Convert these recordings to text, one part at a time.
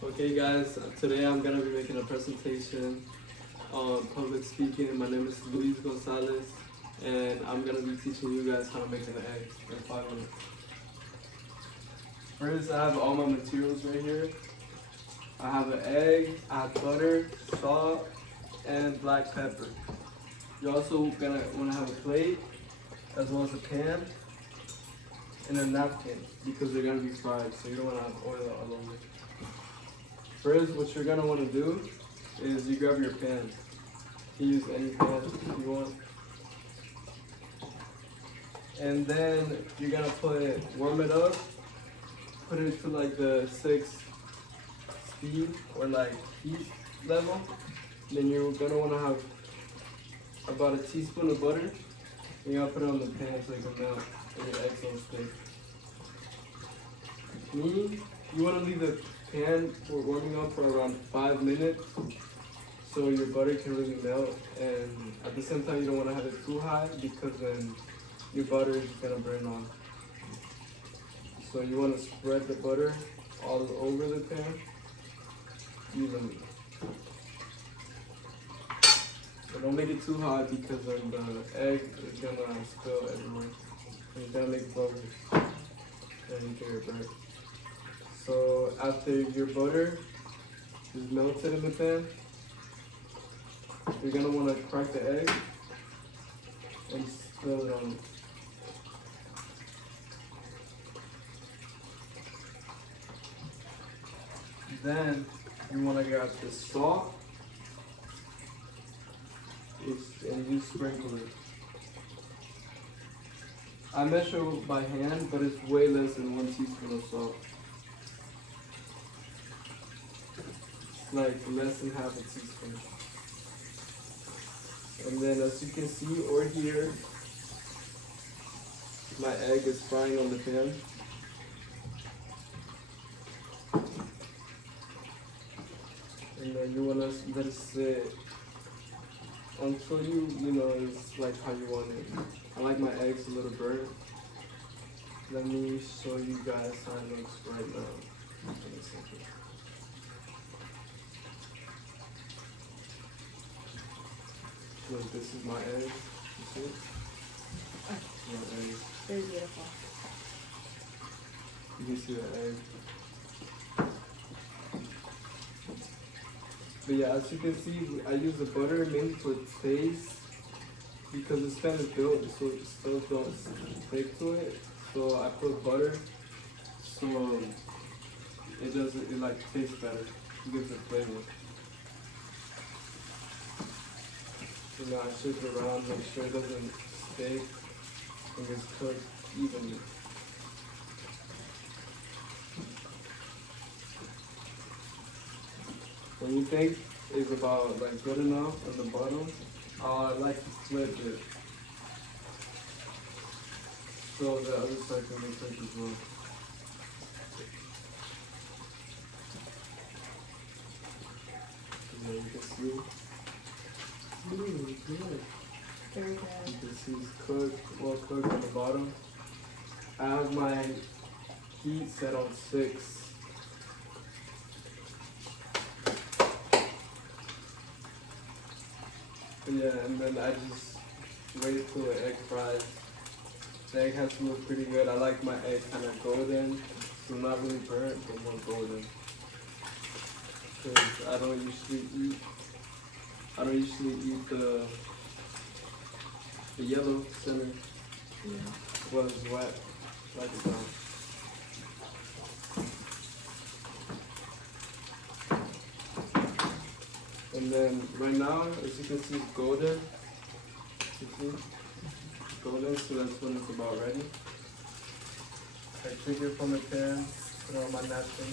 Okay guys, today I'm gonna be making a presentation on public speaking. My name is Luis Gonzalez and I'm gonna be teaching you guys how to make an egg in 5 minutes. First, I have all my materials right here. I have an egg, I have butter, salt, and black pepper. You're also gonna wanna have a plate as well as a pan and a napkin because they're gonna be fried, so you don't wanna have oil all over. First, what you're gonna wanna do is you grab your pan. You can use any pan you want. And then you're gonna warm it up, put it to like the 6 speed or like heat level. Then you're gonna wanna have about a teaspoon of butter. And you're gonna put it on the pan so it can melt and your eggs don't stick. You wanna leave the pan for warming up for around 5 minutes so your butter can really melt, and at the same time you don't want to have it too high because then your butter is gonna burn off. So you want to spread the butter all over the pan evenly. But don't make it too hot because then the egg is gonna spill everywhere. And it's gonna make bubbles and you get your bread. So after your butter is melted in the pan, you're gonna wanna crack the egg and spill it on it. Then you wanna grab the salt and you sprinkle it. I measure by hand, but it's way less than 1 teaspoon of salt. It's like less than half a teaspoon. And then as you can see or hear, my egg is frying on the pan. And then you wanna let it sit until you know it's like how you want it. I like my eggs a little burnt. Let me show you guys how it looks right now. In a second. Look, this is my egg. You see it? My egg. Very beautiful. You can see the egg. But yeah, as you can see, I use the butter mainly for taste because it's kind of built so it still don't stick to it. So I put butter so it like tastes better. It gives it flavor. So now I shake it around, make sure it doesn't stick and gets cooked evenly. When you think it's about like good enough at the bottom, I like to flip it so the other side can be cooked as well. And then you can see, good. Very You good. can see it's cooked, well cooked on the bottom. I have my heat set on 6. Yeah, and then I just wait till the egg fries. The egg has to look pretty good. I like my egg kind of golden, so not really burnt, but more golden. Because I don't usually eat the yellow center. Yeah. Well, it's wet, like it's done. And then right now, as you can see, it's golden. You see? Golden, so that's when it's about ready. I take it from the pan, put it on my napkin.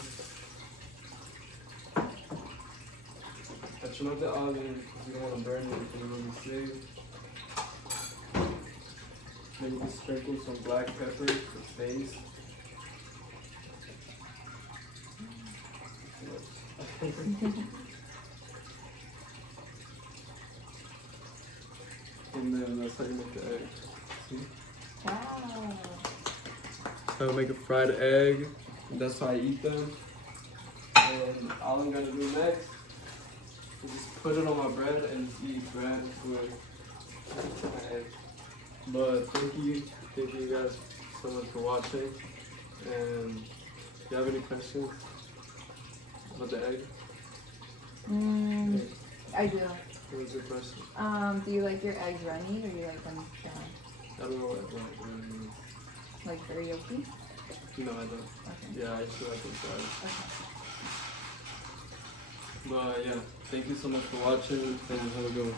I turn off the oven because you don't want to burn anything when you save. Then you can sprinkle some black pepper for taste. And then that's how you make the egg. See? Wow. That's how I make a fried egg. That's how I eat them. And all I'm gonna do next is just put it on my bread and just eat bread with my egg. But thank you guys so much for watching. And do you have any questions about the egg? I do. What was your question? Do you like your eggs runny or do you like them dry? I don't know what really means. Like very yolky? No, I don't. Okay. Yeah, I actually like it dry. Okay. But yeah, thank you so much for watching and have a good one.